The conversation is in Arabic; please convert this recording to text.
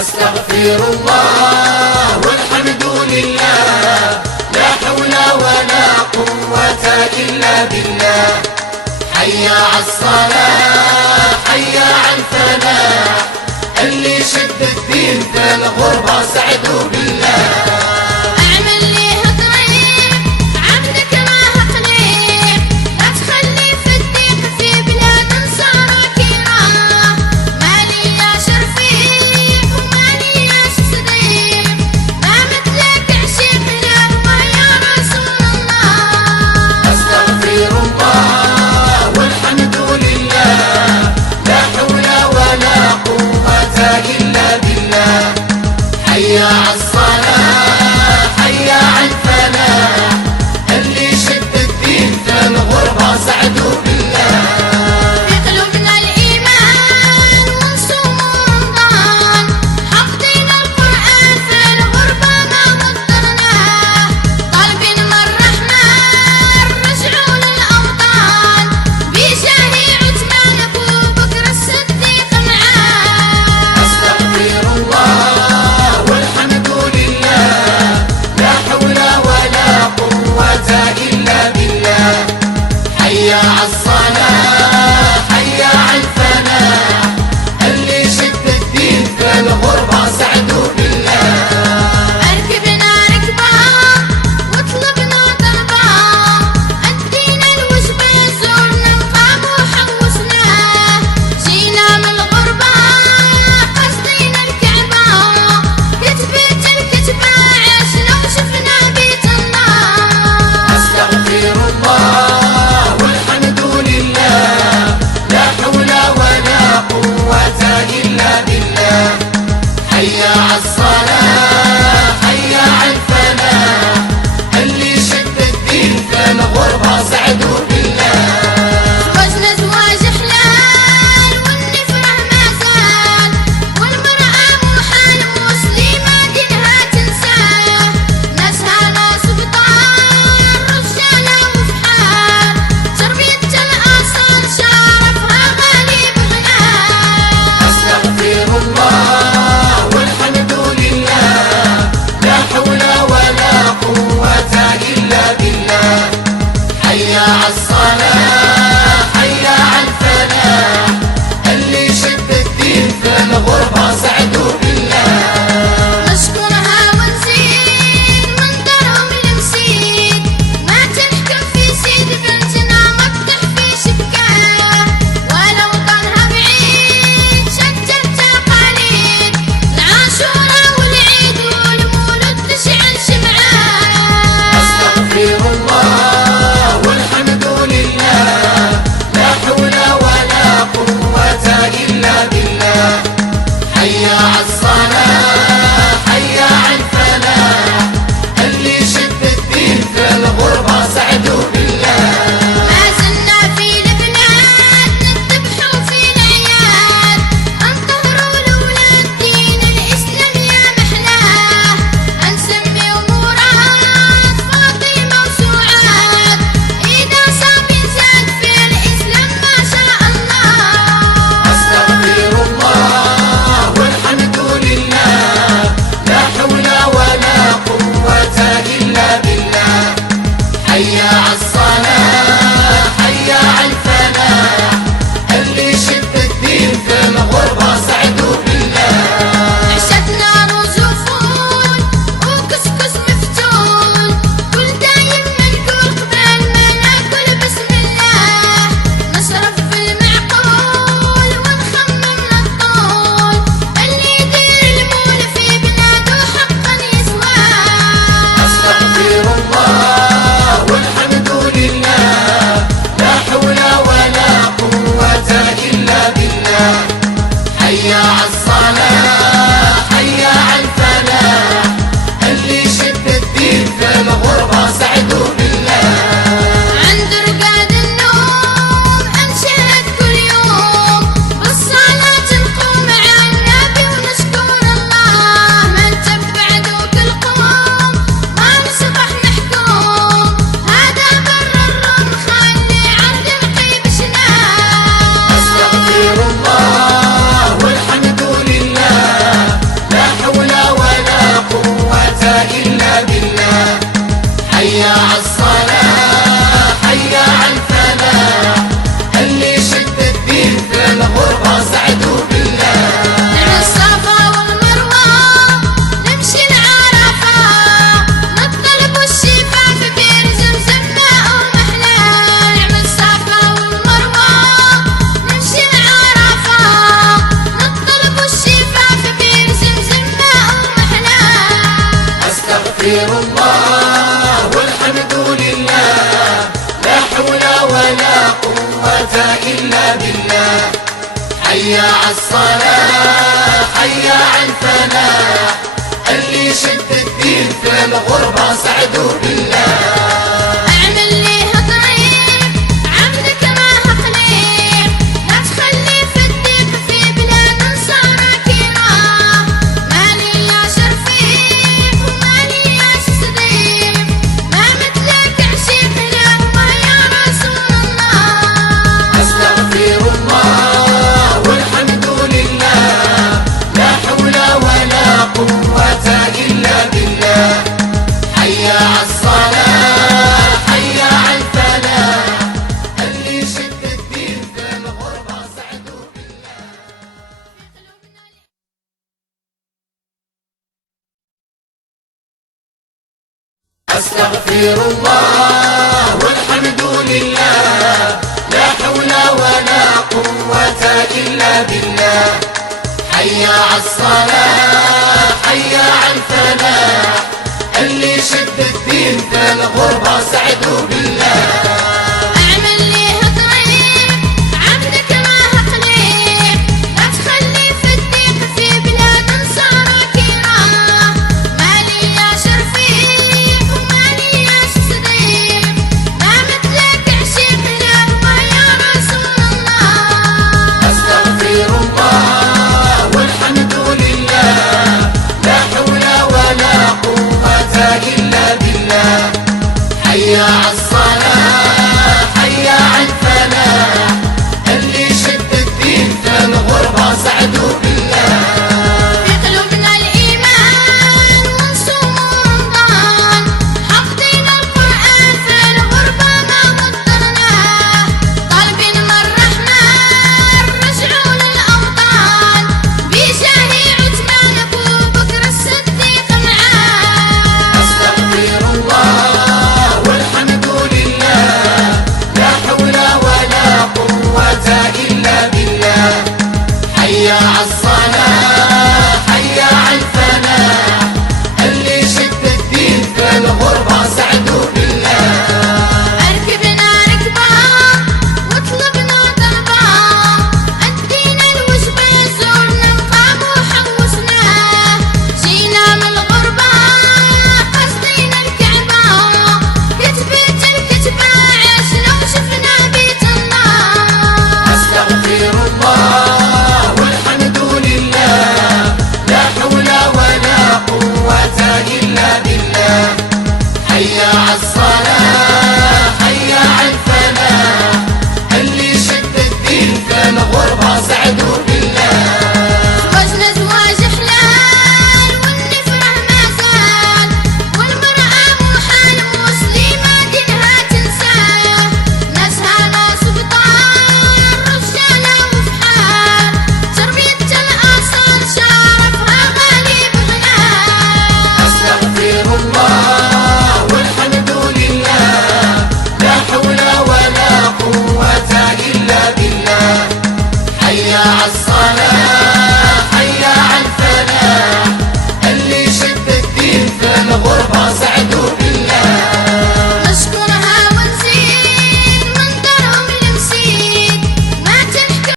أستغفر الله والحمد لله، لا حول ولا قوة إلا بالله. حي على الصلاة حي على الفلاح، اللي شد الدين في الغربة سعدوا بالله. حي على الصلاة حي على الفلاح، اللي شد الدين في الغربة سعدوا بالله. في قلوبنا الإيمان ونصوم رمضان، حافظين القرآن في الغربة ما وطرناه، طالبين من الرحمن رجعوا للأوطان، بجاه عثمان أبو بكر الصديق معاه. أستغفر الله حي على الصلاة حي على الفلاح، اللي شد الدين في الغربة سعدوا بالله. أركبنا ركبة وطلبنا ضربة، أدينا الوجبة زورنا مقام وحوسناه، جينا من الغربة قصدينا الكعبة، كتبت الكتبة عشنا وشفنا بيت الله. أستغفر الله حي على الصلاة حي على الفلاح، اللي شد الدين في الغربة سعدوا بالله. زواجنا زواج حلال والنفرح ما زال، والمرأة محال مسلمة دينها تنساه، ناسها ناس بطال رجالة وفحال، تربية الأصل شرفها غالي بغناه. أستغفر الله حي على الصلاة حي على الفلاح، اللي شد الدين في الغربة سعدوا بالله. نشكرها ونزيد من درهم المسيد، ما تنحكم في سيد بنتنا ما تحفي شبكاه، ولو ضلها بعيد شتت تقاليد، العاشورة والعيد والمولد تشعل شمعاه. أستغفر الله حي على الصلاة حي على الفلاح، اللي شد الدين في الغربة سعدوا بالله. ما زلنا في لبنان نذبح في الأعياد، انطهروا الأولاد دين الإسلام يا محلاه، نسمي مراد فاطمة وسعاد، إذا صاب زاد في الإسلام ما شاء الله. أستغفر الله حي على الصلاة حي على الفلاح، اللي شد الدين في الغربة سعدوا بالله. عشتنا رز وفول وكسكس مفتول، كل دايم نقول قبل ما ناكل بسم الله، نصرف في المعقول ونخمم للطول، اللي يدير المول في بلاده حقا يسواه. أستغفر الله والحمد لله، لا حول ولا قوة إلا بالله. حي على الصلاة حي على الفلاح، اللي شد الدين في الغربة سعدوا بالله. عند رقاد النوم أنشهد كل يوم بالصلاة نقوم مع النبي ونشكر الله، ما نتبع دوك القوم ما نصبح محكوم، هذا بر الروم خلي عند القيب شناه. أستغفر الله والحمد لله، حي عالصلاة حي عالفلاح، اللي يشد الدين في الغربة سعدوا بالله. اعمل ليها طريق عبدك ما هقليل، لا تخلي في الضيق في بلاد صار كرام. مالي يا شرفيق ومالي يا صديق، ما مثلك عشيق لهوى يا رسول الله. أستغفر الله والحمد لله، لا حول ولا قوة إلا بالله. حي عالصلاة حي عالفلاح، اللي يشد الدين في الغربة سعدوا بالله. أستغفر الله والحمد لله، لا حول ولا قوة إلا بالله. حي عالصلاة حي عالفلاح، اللي يشد الدين في الغربة سعدوا بالله. اعمل ليها طريق عبدك ما هقليل، لا تخلي في الضيق في بلاد صار كرام. مالي يا شرفيق ومالي يا صديق، ما مثلك عشيق لهوى يا رسول الله. أستغفر الله والحمد لله، لا حول ولا قوة إلا بالله. حي عالصلاة حي عالفلاح، اللي يشد الدين في الغربة سعدوا بالله. في قلوبنا الإيمان ونصوم رمضان، حافظين القرآن في الغربة ما وطرناه. طالبين من الرحمن رجعوا للأوطان، بجاه عثمان أبو بكر الصديق معاه. أستغفر الله والحمد لله، لا حول ولا قوة إلا بالله. حي عالصلاة حي عالفلاح، اللي يشد الدين في الغربة سعدوا بالله. أركبنا ركبة وطلبنا ضربة، أدينا الوجبة زورنا مقام وحوسناه. جينا من الغربة قاصدين الكعبة، كتبت الكتبة عشنا وشفنا بيت الله. أستغفر الله والحمد لله، لا حول ولا قوة إلا بالله. حي عالصلاة حي عالفلاح، اللي يشد الدين في الغربة سعدوا بالله. زواجنا زواج حلال والنفرح ما زال، والمرأة محال مسلمة دينها تنساه. ناسها ناس بطال رجالة وفحال، تربية الأصل شرفها غالي بغناه. أستغفر الله والحمد لله، لا حول ولا قوة إلا بالله. حي عالصلاة